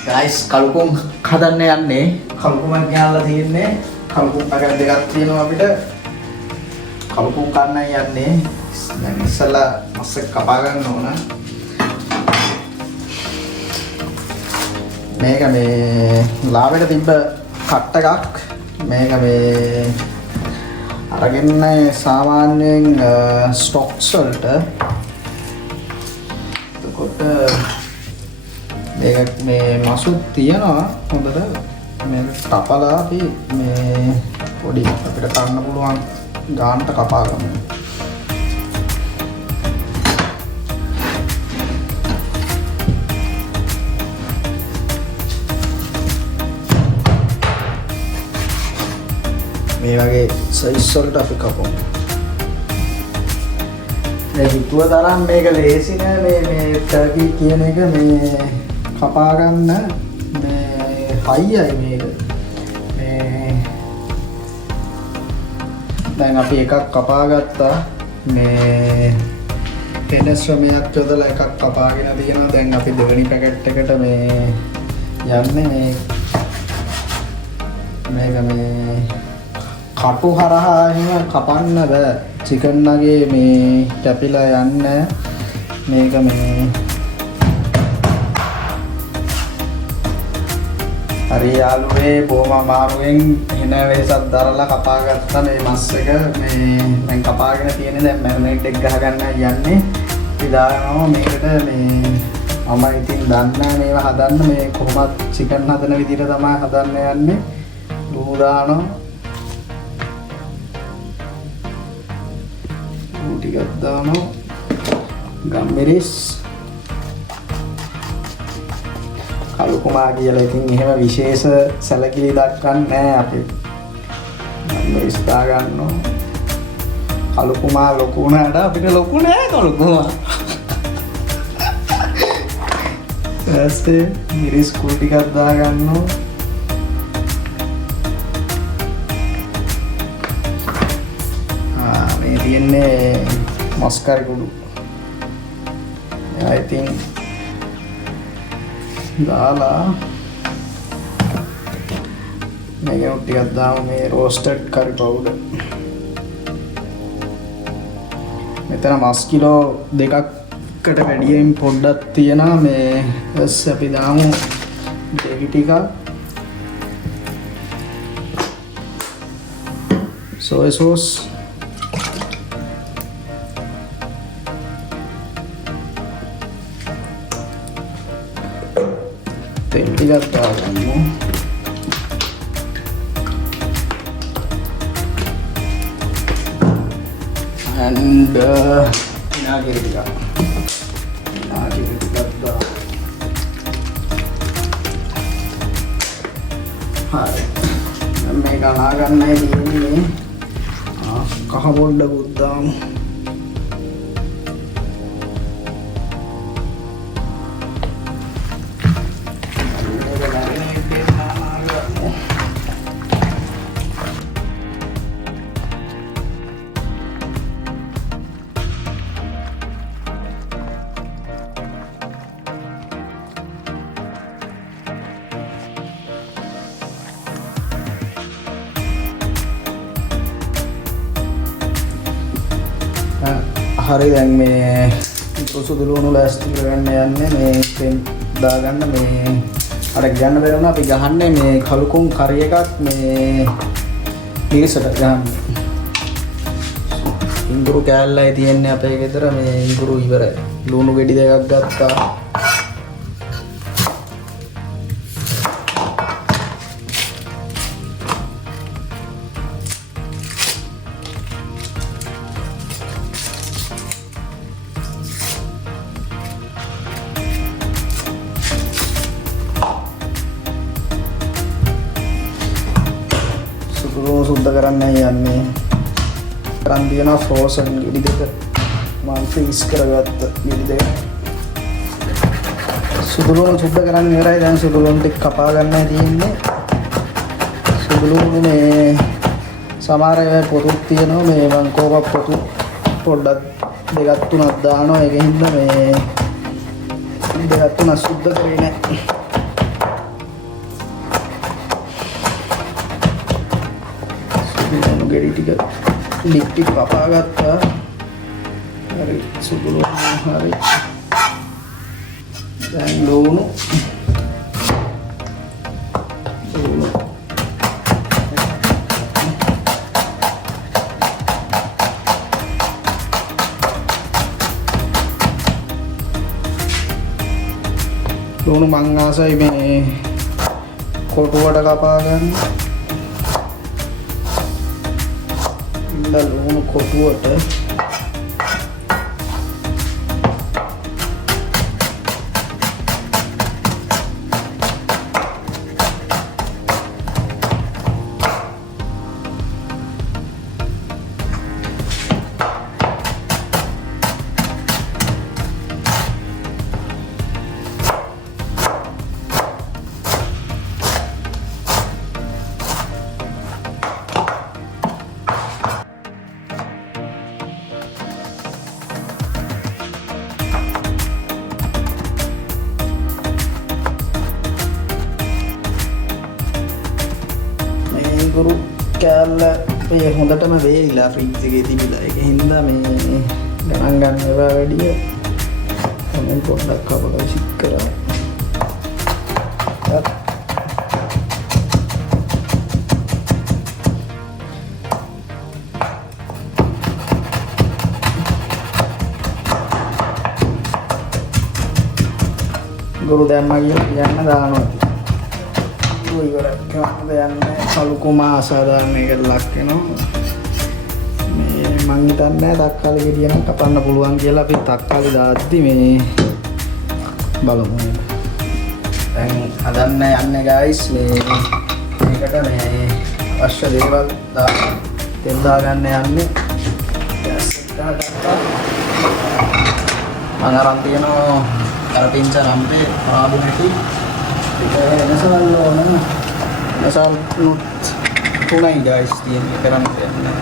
guys කලුකුම් හදන්න යන්නේ කලුකුමක් ගෙනල්ලා තියෙන්නේ කලුකුම් පැකට් දෙකක් තියෙනවා අපිට කලුකුම් කන්නයි යන්නේ දැන් ඉස්සලා මස් එක කපා ගන්න ඕන මේක මේ ලාවෙට තිබ්බ කට් එකක් මේක මේ අරගෙන සාමාන්‍යයෙන් ස්ටොක්ස් වලට එතකොට මේක මේ මසුත් තියනවා හොඳට මේක කපලා අපි මේ පොඩි අපිට කන්න පුළුවන් ගානට කපා ගමු මේ වගේ සයිස් වලට අපි කපමු මේ හිතුව තරම් මේක ලේසි නෑ මේ ටර්කි කියන එක මේ කපා ගන්න මේ හයියයි මේක මේ දැන් අපි එකක් කපා ගත්තා මේ වෙන ශ්‍රමයක් යොදලා එකක් කපාගෙන තියෙනවා දැන් අපි දෙවෙනි පැකට් එකට මේ යන්නේ මේක මේ කටු හරහා එහෙම කපන්න බෑ චිකන් නගේ මේ කැපිලා යන්නේ මේක මේ හරි යාළුවේ බොහොම අමාරුවෙන් එන වෙසක් දරලා කපා ගත්තා මේ මස් එක මේ දැන් කපාගෙන තියෙන්නේ දැන් මැරිනේට් එක ගහගන්න යන්නේ ඉදානවා මේකට මේ මම ඉතින් දන්නා මේවා හදන්න මේ කොහොමද චිකන් හදන විදිහට තමයි හදන්න යන්නේ ලුණු දානවා ටිකක් දානවා ගම්මිරිස් කලුකුමා කියලා ඉතින් එහෙම විශේෂ සැලකිලි දක්වන්නේ නැහැ අපි ගම්මිරිස් දා ගන්නවා කලුකුමා ලොකු වුණාට අපිට ලොකු නෑ කලුකුමා ඊස්සේ මිරිස් කුඩු ටිකක් දා ගන්නවා තියෙන්නේ මස්කරි කුඩු I think දාලා මේක ටිකක් දාමු මේ roasted curry powder මෙතන මස් කිලෝ දෙකකට වැඩියෙන් පොඩ්ඩක් තියෙනවා මේ ඊස් අපි දාමු දෙවි ටිකක් soy sauce तेल ටිකක් දාගමු and විනාගිරි ටිකක් දාමු හරි මේක නා ගන්නයි තියෙන්නේ කහ බොණ්ඩකුත් දාමු හරි දැන් මේ සුදු ලුණු ලෑස්ති කරගන්න යන්නේ මේකෙන් දාගන්න මේ අර ගන්න බැරුණා අපි ගහන්නේ මේ කලුකුම් කරි එකක් මේ මිරිසට ගන්න ඉඟුරු කෑල්ලයි තියෙන්නේ අපේ ගෙදර මේ ඉඟුරු ඉවරයි ලුණු ගෙඩි දෙකක් ගත්තා සුද්ධ කරන්න යන්නේ කරන් දිනවා ෆ්‍රෝසන් ගෙඩි දෙක මම ෆ්‍රීස් කරගත්ත ගෙඩි දෙක සුදු ලුණු සුද්ධ කරන්න ඉවරයි දැන් සුදු ලුණු ටික කපා ගන්නයි තියෙන්නේ සුදු ලුණු මේ සමහර ඒවා පොතුත් තියෙනවා මේ මං කෝප පොතු පොඩ්ඩක් දෙකක් තුනක් දානවා ඒකෙන් හින්දා මේ දෙකක් තුනක් සුද්ධ කරේ නැහැ ගෙඩි ටික ලිප්ටි කපා ගත්තා. හරි සුදු ලුණු හරි. දැන් ලුණු ලුණු මං ආසයි මේ කොටුවට කපා ගන්න. ලුණු කොටුවට ගුරු කෑල්ල මේ හොඳටම වේලිලා ෆ්‍රිජ් එකේ තිබිලා. ඒක හින්දා මේ ගණන් ගන්න ඒවා වැඩිය මම පොඩ්ඩක් කපලා සික් කරා. ගුරු දැම්මා කියලා යන්න දානවා. ඉවරක් යන්නේ කළු කුමා අසාධාරණයකට ලක් වෙනවා. මේ මං හිතන්නේ තක්කාලි ගෙඩිය නම් කපන්න පුළුවන් කියලා. අපි තක්කාලි දාද්දි මේ බලමු. දැන් හදන්න යන්නේ guys. මේකට මේ අවශ්‍ය දේවල් තෙල් දාගන්න යන්නේ. ගෑස් එක දාගත්තා. මම අරන් තියනවා අර පින්ච රම්පේ ආබු නැටි. Nasal tunay guys din කරන්න දෙන්නේ.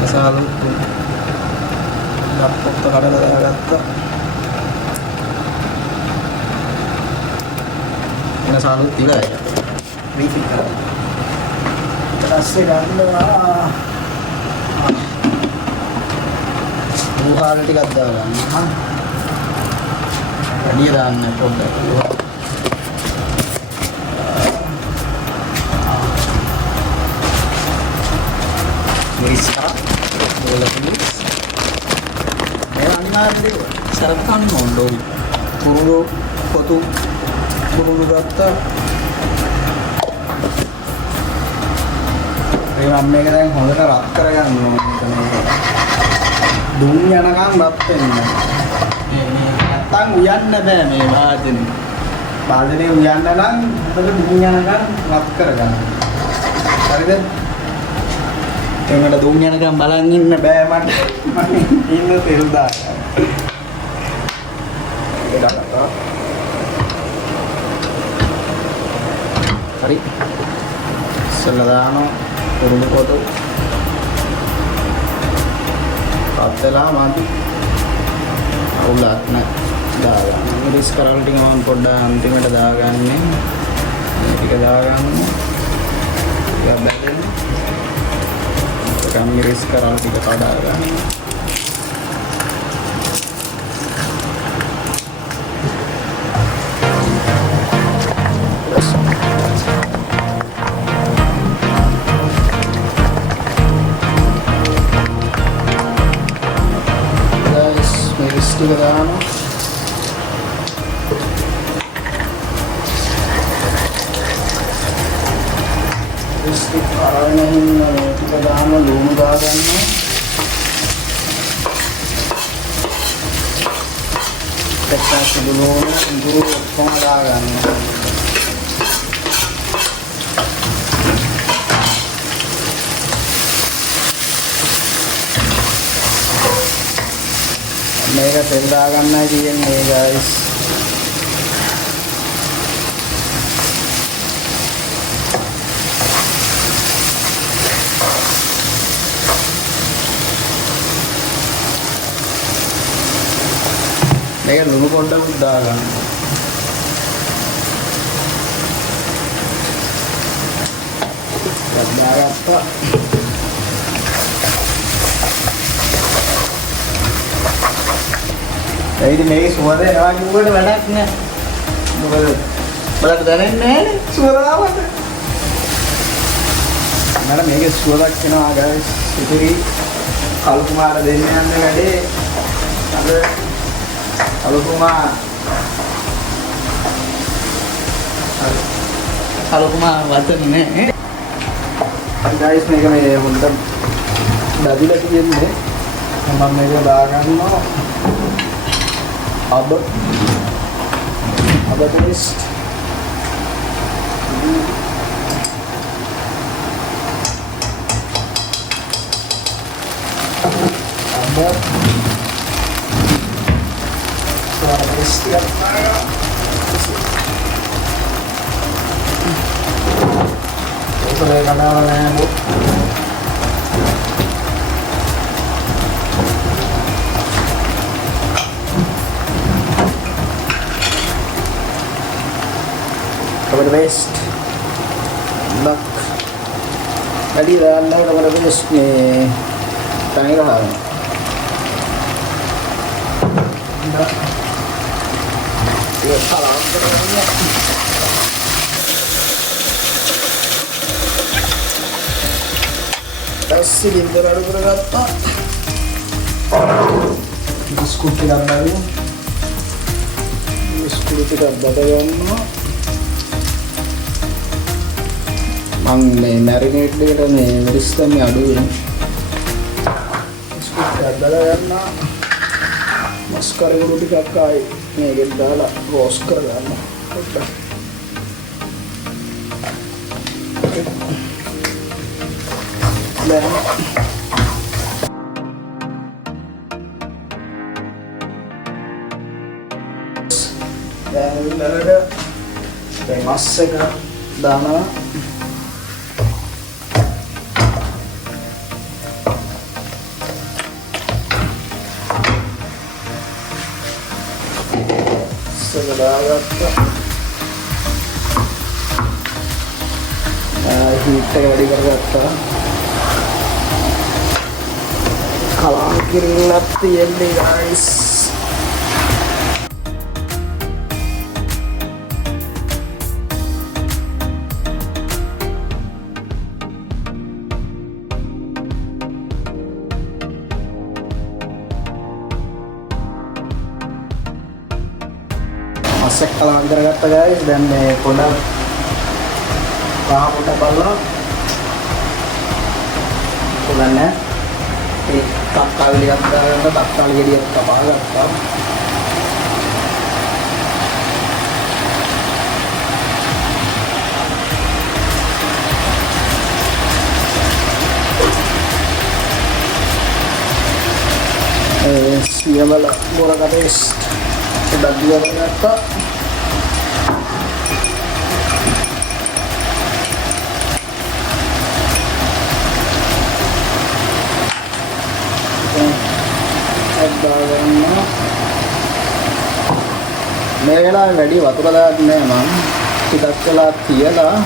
nasal laptop එක කඩලා දාගත්තා. nasal තියලා රීෆිල් කරා. ඊට පස්සේ ගන්නවා උහාර ටිකක් දාගන්න. වැඩි දාන්න පොඩ්ඩක්. Sekarang boleh tulis. Nanti sekarang kan mondoi. Puru foto puru kata. Ramai kita yang honda rat keragan loh. Dunia nak bapen. Ini tang uyan nebe me bajen. Bajen ini uyan nang, tapi dunia nak rat keragan. Kali deh. එන්නට දුම් යනකම් බලන් ඉන්න බෑ මට. මම ඉන්න තෙල් දාන්න. හරි. ඉස්සෙල්ලා දානවා උරුම කොට. පත්තලා මාටි. අවුලක් නැහැ. දාගන්න. මිරිස් කරල් ටික මම පොඩ්ඩක් අන්තිමට දාගන්නේ. මේ ටික දාගන්න. ටික බැලෙන්න. kami miris sekarang tidak ada kan. Guys, miris juga kan. kita දාන්න ලුණු දාගන්න. දැක්කා සුදු ලුණු අඟුරු ඔක්කොම දාගන්න. මේක තෙල් දාගන්නයි තියෙන්නේ guys. මේක ලුණු පොඩ්ඩක් දාගන්න. දාගත්තා. ඒ ඉතින් මේකේ සුවඳ එනවා කිව්වට වැඩක් නෑ. මොකද බලන්න දැනෙන්නේ නෑනේ සුවඳාවට. මම මේකේ සුවඳක් එනවා guys. ඉතිරි කළු කුමාර දෙන්න යන්නේ වැඩේ. අද කළු කුමාර වතනේ නේ. guys මේක මේ හොඳට බදිලා තියෙන්නේ. මම මේක දාගන්නවා. अब paste tomato paste look tadi dah tomato paste ni tangi dah ये साला ऐसे लिंदर आलू करता बिस्कुट के डालना है बिस्कुट के डालना है මම මේ මැරිනේට් එකට මේ වෙරිස්තම අඩු වෙනවා. ස්කුට් එකක් දාලා ගන්නවා. මස්කාරේ ගුරු ටිකක් ආයි මේකෙන් දාලා රෝස්ට් කර ගන්නවා. පොඩ්ඩක්. දැන් මස් එක දානවා. heat එක වැඩි කරගත්තා. කලම් කිරිල්ලක් තියෙන්නේ guys. masuk kalau kata guys dan pondok paham udah balok pulangnya tak kali lihat tak kali dia apa agak siapa lah murah kades sudah dua ternyata මේ වෙලාවේ වැඩි වතුර දාන්නේ නැහැ මම ටිකක් වෙලා තියලා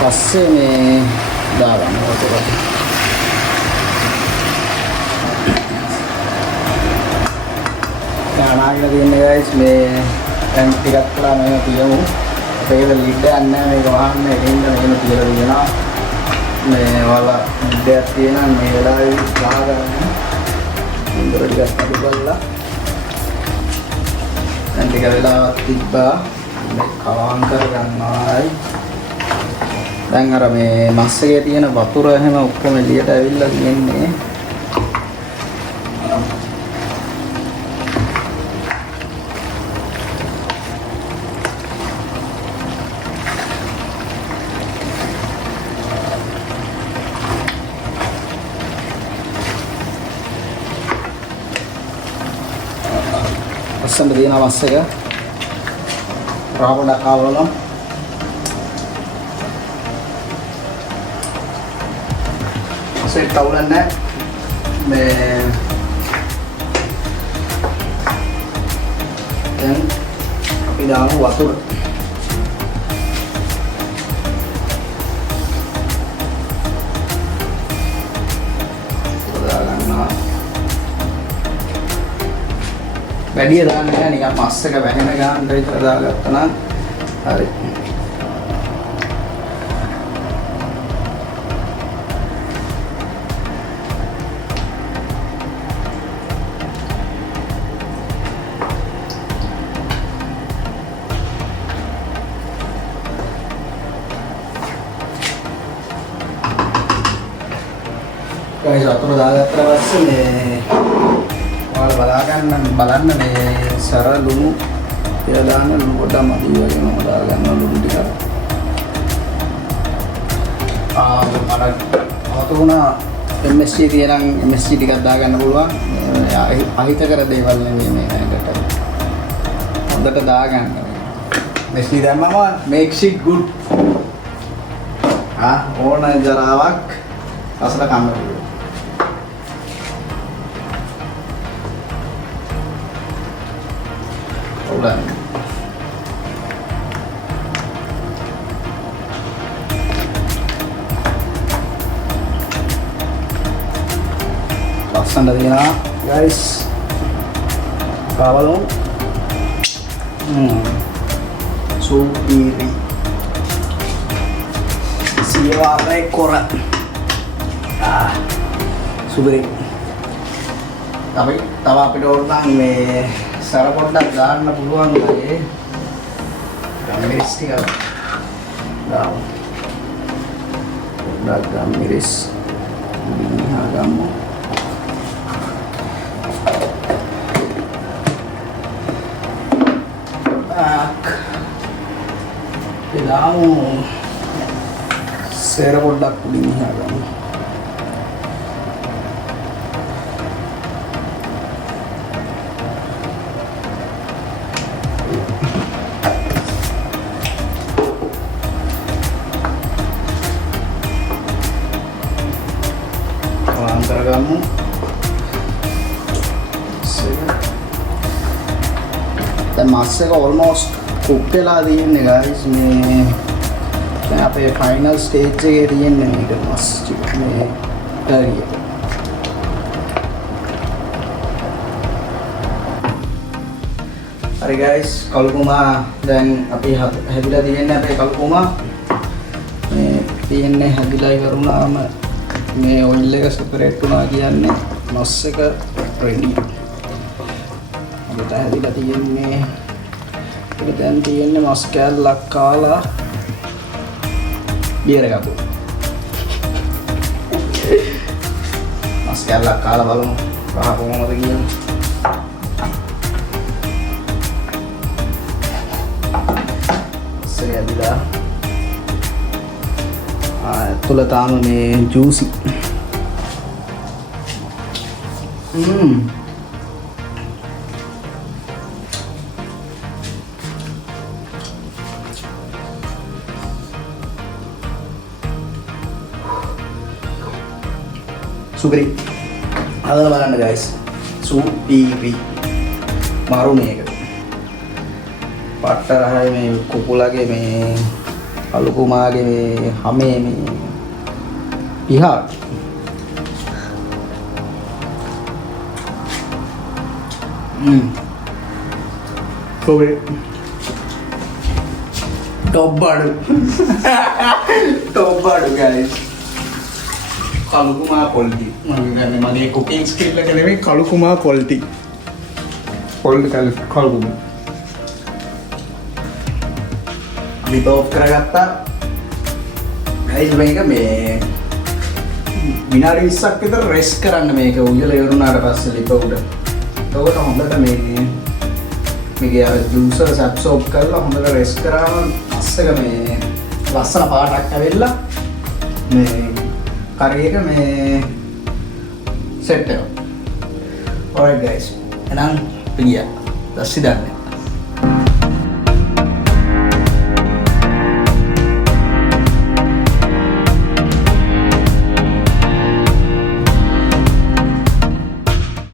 පස්සේ මේ දාගන්න වතුර දානාගෙන තියෙන්නේ guys මේ දැන් ටිකක් වෙලා මේක තියමු අපේ ලිඩ් එකක් නැහැ මේක වහන්න එකින්ද මෙහෙම තියලා දිනවා මේ වල ලිඩ් එකක් තියෙනවා මේ වෙලාවේ දාගන්න ඉන්දර ටිකක් අඩු කරලා dan tiga වෙලාවක් තිබ්බා මේ කලවම් කරගන්නවායි දැන් අර මේ මස් එකේ තියෙන වතුර එහෙම ඔක්කොම එළියට ඇවිල්ලා තියෙන්නේ sampai di awas ya rapat dah awal lah saya tahulah nih dan tapi dah waktu වැඩි දාන්න නෑ නිකන් මස් එක වැහෙන ගානට විතර දාගත්තා නම් හරි. guys වතුර දාගත්තට පස්සේ මේ ඔයාලා බලන්න මේ සර ලුණු කියලා දාන්න ලුණු පොඩ්ඩක් මදි වගේ මම දාගන්නවා ලුණු ටික. මට වුණා MSG තියනම් MSG ටිකක් දාගන්න පුළුවන්. අහිතකර දේවල් නෙමෙයි මේකට. හොඳට දාගන්න. MSG දැම්මම makes it good. ඕන ජරාවක් අසල කන්න පුළුවන්. ulan lasan dari ya guys kawal supiri siwa rekora supiri tapi apit orang මේ සර පොඩ්ඩක් දාන්න පුළුවන් නේද? ගම්මිරිස් ටිකක් දාමු. පොඩ්ඩක් ගම්මිරිස් දිහා ගමු. දාමු. සර පොඩ්ඩක් දිහා ගමු. kamu dan masak almost cook වෙලා තියෙන්නේ guys මේ දැන් අපේ final stage එකේ තියෙන්නේ මේක මස් මේ හරිය හරි guys කල්කුමා දැන් අපි හැදිලා තියෙන්නේ අපේ කල්කුමා මේ තියෙන්නේ හැදිලා ඉවරුණාම මේ ඔයිල් එක සෙපරේට් වුණා කියන්නේ මස් එක රෙඩි. අපිට හැදිලා තියෙන්නේ ඒක දැන් තියෙන්නේ මස් කෑල්ලක් කාලා බියර එකක්. මස් කෑල්ලක් කාලා බලමු රහ කොහොමද කියන්නේ. හැදිලා තුල තාම මේ ජූසි සුපිරි හදලා බලන්න guys සුපිරි මාරු මේක පට්ට රහයි මේ කුකුලගේ මේ කලුකුමාගේ මේ හැමේ මේ පිහාට කොබේ ටොබ්බඩු guys කලුකුමා quality මම මගේ cooking skill එක නෙමෙයි කලුකුමා quality කලුකුමා ලිප ඔෆ් කරගත්තා guys මේක මේ විනාඩි 20ක් විතර රෙස්ට් කරන්න මේක උයලා ඉවරුනාට පස්සේ ලිප උඩ. එතකොට හොඳට මේකේ අර ජූසර් ඇබ්සෝබ් කරලා හොඳට රෙස්ට් කරාම මස් එක මේ ලස්සන පාටක් ඇවිල්ලා මේ කරි එක මේ සෙට් වෙනවා. alright guys එහෙනම් පිළිය දැන් සිදන්නේ